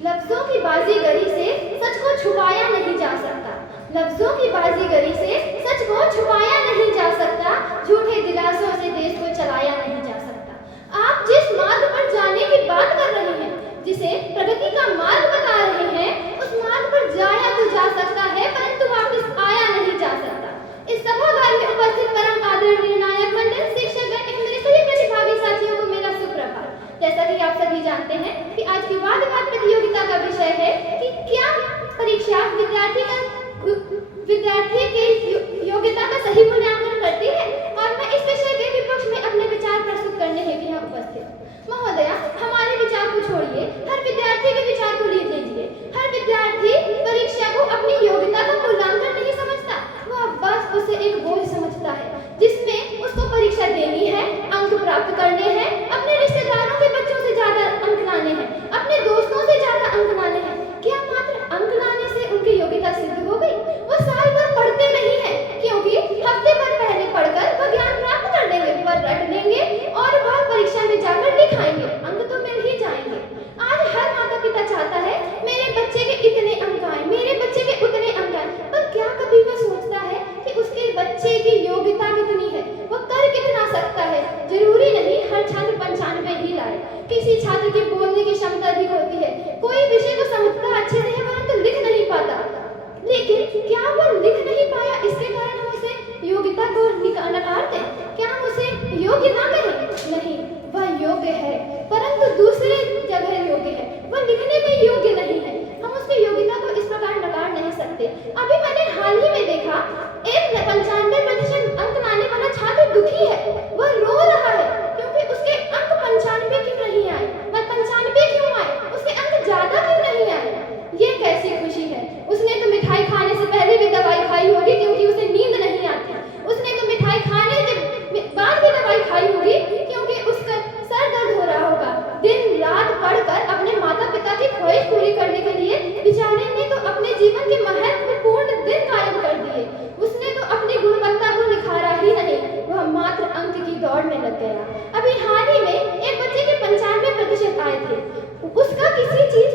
लफ्जों की बाजीगरी से सच को छुपाया नहीं जा सकता। लफ्जों की बाजीगरी से सच को छुपाया नहीं जा सकता। झूठे दिलासों से देश को चलाया नहीं जा सकता। आप जिस मार्ग पर जाने की बात कर रहे हैं, जिसे प्रगति का मार्ग बता रहे हैं, उस मार्ग पर जाया तो जा सकता है, परंतु वापस आया नहीं जा सकता। इस सभागार में उपस्थित परम आदरणीय नायक मंडल, शिक्षकगण एवं मेरे सभी प्रतिभागी साथियों को मेरा सुप्रभात। जैसा कि आप सभी जानते हैं कि आज की वाद विवाद प्रतियोगिता का विषय है कि क्या परीक्षा विद्यार्थी के योग्यता का सही मूल्यांकन करती है, और मैं इस विषय के विपक्ष में अपने विचार प्रस्तुत करने हेतु यहाँ उपस्थित। महोदया, हमारे विचार को छोड़िए, हर विद्यार्थी के विचार को लीजिए। हर विद्यार्थी परीक्षा को अपनी योग्यता का मूल्यांकन नहीं समझता, वह बस उसे एक बोझ समझता है जिसमें उसको परीक्षा देनी है, अंक प्राप्त करने हैं, अपने रिश्तेदारों के बच्चों से ज्यादा अंक लाने हैं, अपने दोस्तों से ज्यादा अंक लाने हैं। क्या मात्र अंक लाने से उनकी योग्यता सिद्ध हो गई? वो साल भर पढ़ते नहीं है, क्योंकि हफ्ते भर पहले पढ़कर वह ज्ञान प्राप्त कर लेंगे, वह रट लेंगे और वह परीक्षा में जाकर दिखाएंगे, अंक तो मिल ही जाएंगे। आज हर माता पिता चाहता है मेरे बच्चे के इतने अंक आए, मेरे बच्चे के उतने अंक आए, पर क्या कभी वह सोचता है कि उसके बच्चे की योग्यता कितनी है, वह कर कितना सकता है? जरूरी नहीं हर छात्र 95 ही लाए, किसी छात्र की बोलने की क्षमता अधिक होती है, कोई विषय को समझता अच्छे से है परंतु लिख नहीं पाता। लेकिन क्या वह लिख नहीं पाया इसके कारण हम उसे योग्यता को नकार दें? क्या हम उसे योग्य ना कहें? नहीं, वह योग्य है, परंतु दूसरे जगह योग्य है, वह लिखने में योग्य नहीं है। हम उसकी योग्यता को इस प्रकार नकार नहीं सकते। अभी मैंने हाल ही में देखा, एक 95% अंक लाने वाला छात्र दुखी है, वह रो रहा है क्योंकि उसके अंक 95 क्यों नहीं आए, वह 95 क्यों आए, उसके अंक ज्यादा क्यों नहीं आए? ये कैसी खुशी है? उसने तो मिठाई खाने से पहले भी दवाई खाई होगी क्योंकि उसे नींद नहीं आती। उसने तो मिठाई खाने के बाद भी दवाई खाई होगी क्योंकि उसका सर दर्द हो रहा होगा। दिन रात पढ़कर अपने माता पिता की ख्वाहिश पूरी करने के लिए बेचारे ने तो अपने जीवन के महत्वपूर्ण दिन कायम कर दिए। उसने तो अपनी गुणवत्ता को निखारा ही नहीं, वह मात्र अंक की दौड़ में लग गया। अभी हाल ही में एक बच्चे के 95% आए थे, उसका किसी चीज